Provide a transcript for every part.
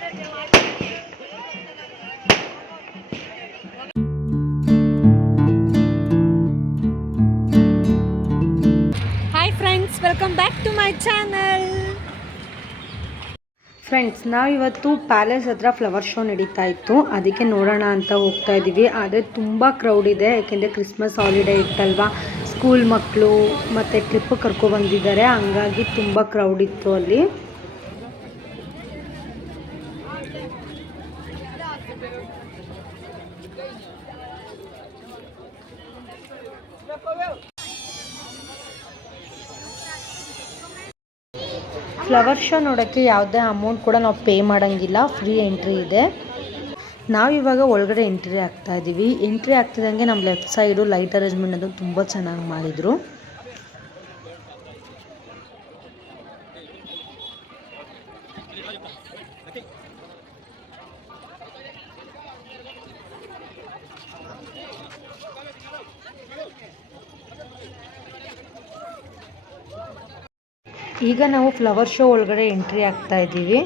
Hi friends, welcome back to my channel. Friends, ನಾವಿವತ್ತು palace ಹತ್ರ flower show ನಡೀತಾ ಇತ್ತು, ಅದಕ್ಕೆ ನೋಡೋಣ ಅಂತ ಹೋಗ್ತಾ ಇದ್ದೀವಿ. ಆದರೆ ತುಂಬ ಕ್ರೌಡ್ ಇದೆ, ಯಾಕೆಂದರೆ ಕ್ರಿಸ್ಮಸ್ ಹಾಲಿಡೇ ಇತ್ತಲ್ವಾ, ಸ್ಕೂಲ್ ಮಕ್ಕಳು ಮತ್ತು ಟ್ರಿಪ್ ಕರ್ಕೊಬಂದಿದ್ದಾರೆ, ಹಂಗಾಗಿ ತುಂಬ ಕ್ರೌಡ್ ಇತ್ತು ಅಲ್ಲಿ. ಫ್ಲವರ್ ಶೋ ನೋಡೋಕ್ಕೆ ಯಾವುದೇ ಅಮೌಂಟ್ ಕೂಡ ನಾವು ಪೇ ಮಾಡೋಂಗಿಲ್ಲ, ಫ್ರೀ ಎಂಟ್ರಿ ಇದೆ. ನಾವಿವಾಗ ಒಳಗಡೆ ಎಂಟ್ರಿ ಆಗ್ತಾ ಇದ್ದೀವಿ. ಎಂಟ್ರಿ ಆಗ್ತಿದ್ದಂಗೆ ನಮ್ಮ ಲೆಫ್ಟ್ ಸೈಡು ಲೈಟ್ ಅರೇಂಜ್ಮೆಂಟ್ ಅದು ತುಂಬ ಚೆನ್ನಾಗಿ ಮಾಡಿದರು. ಈಗ ನಾವು ಫ್ಲವರ್ ಶೋ ಒಳಗಡೆ ಎಂಟ್ರಿ ಆಗ್ತಾ ಇದ್ದೀವಿ.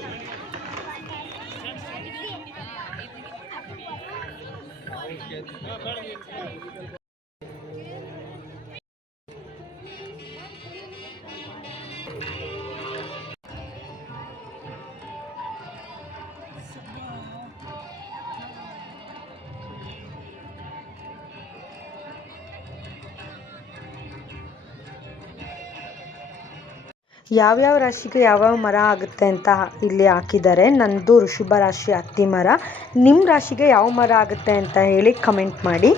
ಯಾವ್ಯಾವ ರಾಶಿಗೆ ಯಾವ್ಯಾವ ಮರ ಆಗುತ್ತೆ ಅಂತ ಇಲ್ಲಿ ಹಾಕಿದ್ದಾರೆ. ನಂದು ವೃಷಭ ರಾಶಿ ಹತ್ತಿ ಮರ. ನಿಮ್ಮ ರಾಶಿಗೆ ಯಾವ ಮರ ಆಗುತ್ತೆ ಅಂತ ಹೇಳಿ ಕಮೆಂಟ್ ಮಾಡಿ.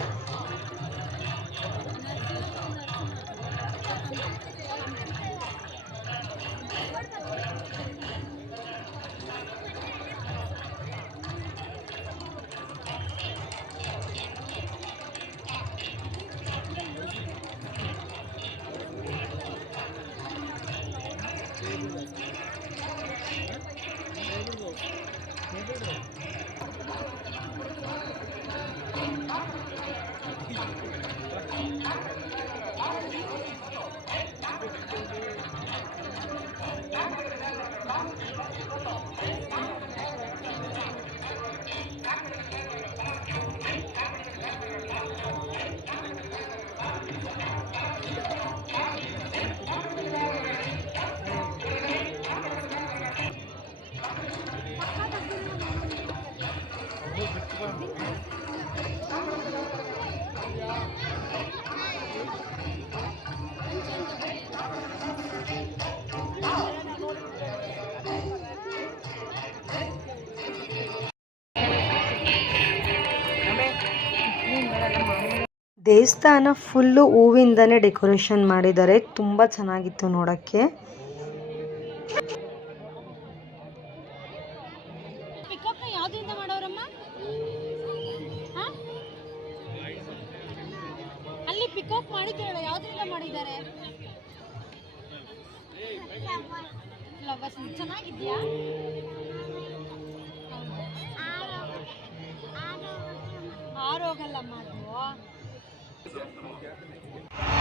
ದೇವಸ್ಥಾನ ಫುಲ್ಲು ಹೂವಿಂದನೇ ಡೆಕೋರೇಷನ್ ಮಾಡಿದ್ದಾರೆ, ತುಂಬ ಚೆನ್ನಾಗಿತ್ತು ನೋಡೋಕ್ಕೆ. ಅಲ್ಲಿ ಪಿಕಪ್ ಮಾಡಿದ್ರಲ್ಲ, ಯಾವ್ದ್ರಿಂದ ಮಾಡಿದ್ದಾರೆ? ಫ್ಲವರ್ಸ್ ಚೆನ್ನಾಗಿದ್ಯಾ? ಆರೋಗಲ್ಲಮ್ಮ ಅದು.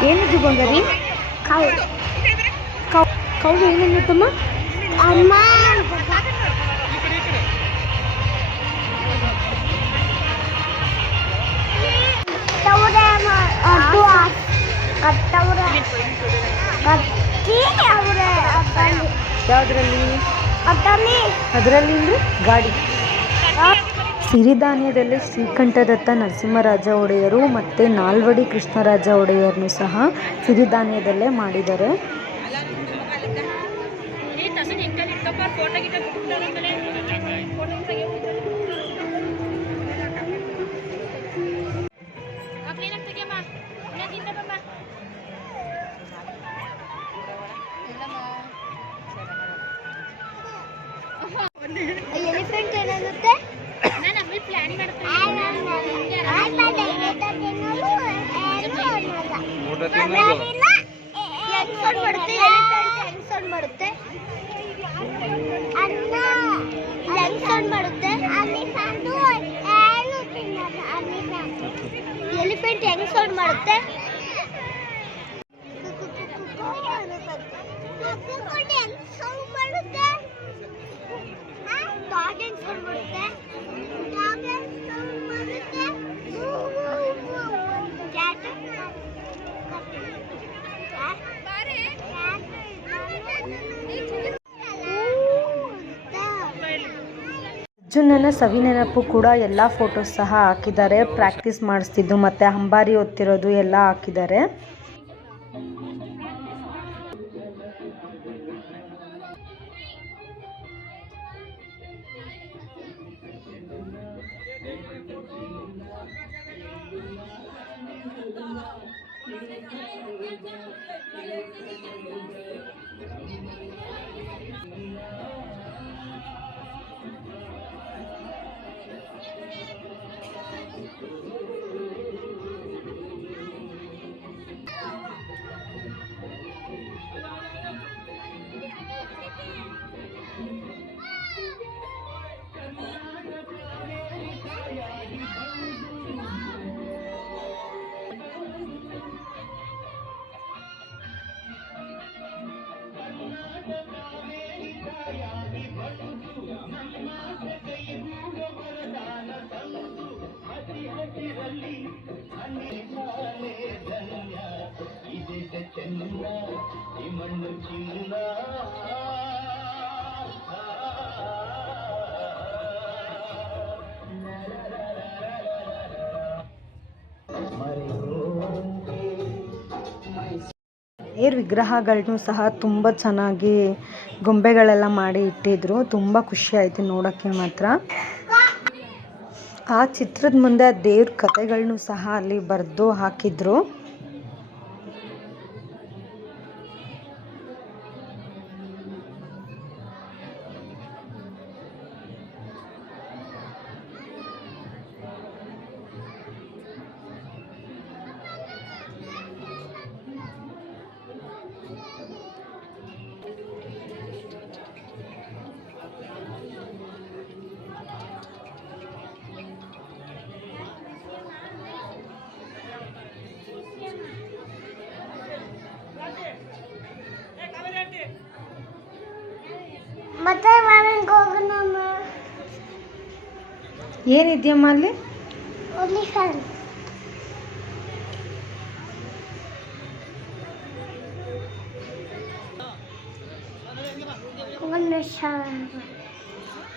ಏನಿದು ಬಂಗಾರಿ? ಕೌ ಏನಂತಮ್ಮ? ಅಮ್ಮ ಯಾವುದರಲ್ಲಿ? ಅದರಲ್ಲಿ ಅಂದರೆ ಗಾಡಿ. ಸಿರಿಧಾನ್ಯದಲ್ಲಿ ಶ್ರೀಕಂಠದತ್ತ ನರಸಿಂಹರಾಜ ಒಡೆಯರು ಮತ್ತು ನಾಲ್ವಡಿ ಕೃಷ್ಣರಾಜ ಒಡೆಯರನ್ನು ಸಹ ಸಿರಿಧಾನ್ಯದಲ್ಲೇ ಮಾಡಿದ್ದಾರೆ. ಎಲಿಫೆಂಟ್ ಏನಾಗುತ್ತೆ? ಎಲಿಫೆಂಟ್ ಹೆಂಗ್ ಸೌಂಡ್ ಮಾಡುತ್ತೆ? ಡಾಗ್ ಹೆಂಗ್ ಅರ್ಜುನನ ಸವಿನೆನಪು ಕೂಡ ಎಲ್ಲ ಫೋಟೋಸ್ ಸಹ ಹಾಕಿದ್ದಾರೆ. ಪ್ರಾಕ್ಟೀಸ್ ಮಾಡಿಸ್ತಿದ್ದು ಮತ್ತು ಅಂಬಾರಿ ಹೊತ್ತಿರೋದು ಎಲ್ಲ ಹಾಕಿದ್ದಾರೆ. ಏರ್ ವಿಗ್ರಹಗಳನ್ನೂ ಸಹ ತುಂಬ ಚೆನ್ನಾಗಿ ಗೊಂಬೆಗಳೆಲ್ಲ ಮಾಡಿ ಇಟ್ಟಿದ್ರು. ತುಂಬ ಖುಷಿ ಆಯಿತು ನೋಡೋಕ್ಕೆ ಮಾತ್ರ. ಆ ಚಿತ್ರದ ಮುಂದೆ ದೇವ್ರ ಕಥೆಗಳನ್ನೂ ಸಹ ಅಲ್ಲಿ ಬರೆದು ಹಾಕಿದ್ರು. ಮತ್ತೆ ಮನೆಗೆ ಹೋಗೋಣ. ಏನಿದೆಯಮ್ಮ ಅಲ್ಲಿ? ಎಲಿಫೆಂಟ್.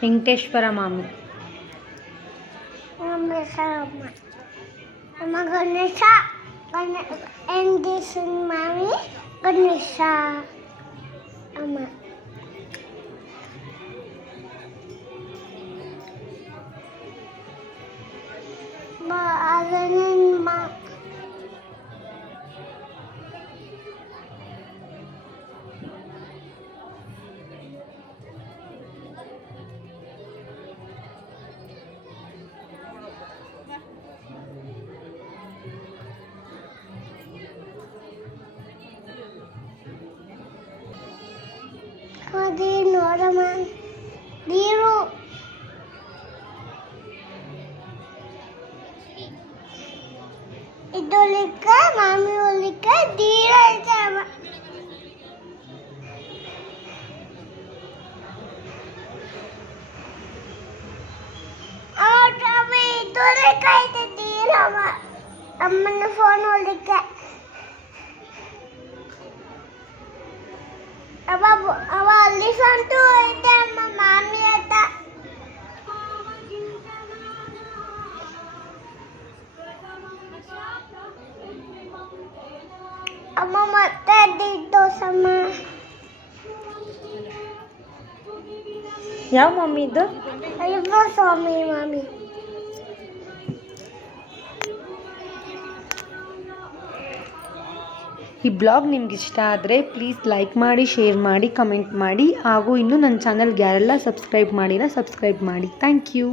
ವೆಂಕಟೇಶ್ವರ ಮಾಮಿ. ಅಮ್ಮ ಗಣೇಶ ಮಾಮಿ ಗಣೇಶ ಅಮ್ಮ. ನೋಡಮ್ಮ ನೀರು ಇದೊಲಿಕ್ಕ ಮಾಮಿ ಒಲಿಕ್ಕ ದೀರ ಐತೆ ಅಮ್ಮ. ಇದೊಲಿಕ್ಕ ಐತೆ ದೀರ ಅಮ್ಮ. ಅಮ್ಮನ ಫೋನ್ ಒಲಿಕ್ಕ ಅವ ಅಲ್ಲಿ ಸಂಟು ಐತೆ ಅಮ್ಮ ಮಾಮಿ ಅಂತ. ಅಮ್ಮ ಮತ್ತೆ ದೋಸಮ್ಮ. ಯಾವ ಮಮ್ಮಿ ಇದು? ಅಯ್ಯಪ್ಪ ಸ್ವಾಮಿ ಮಾಮಿ. ಈ ಬ್ಲಾಗ್ ನಿಮ್ಗೆ ಇಷ್ಟ ಆದರೆ ಪ್ಲೀಸ್ ಲೈಕ್ ಮಾಡಿ, ಶೇರ್ ಮಾಡಿ, ಕಮೆಂಟ್ ಮಾಡಿ. ಹಾಗೂ ಇನ್ನೂ ನನ್ನ ಚಾನಲ್ಗೆ ಯಾರೆಲ್ಲ ಸಬ್ಸ್ಕ್ರೈಬ್ ಮಾಡಿಲ್ಲ ಸಬ್ಸ್ಕ್ರೈಬ್ ಮಾಡಿ. Thank you.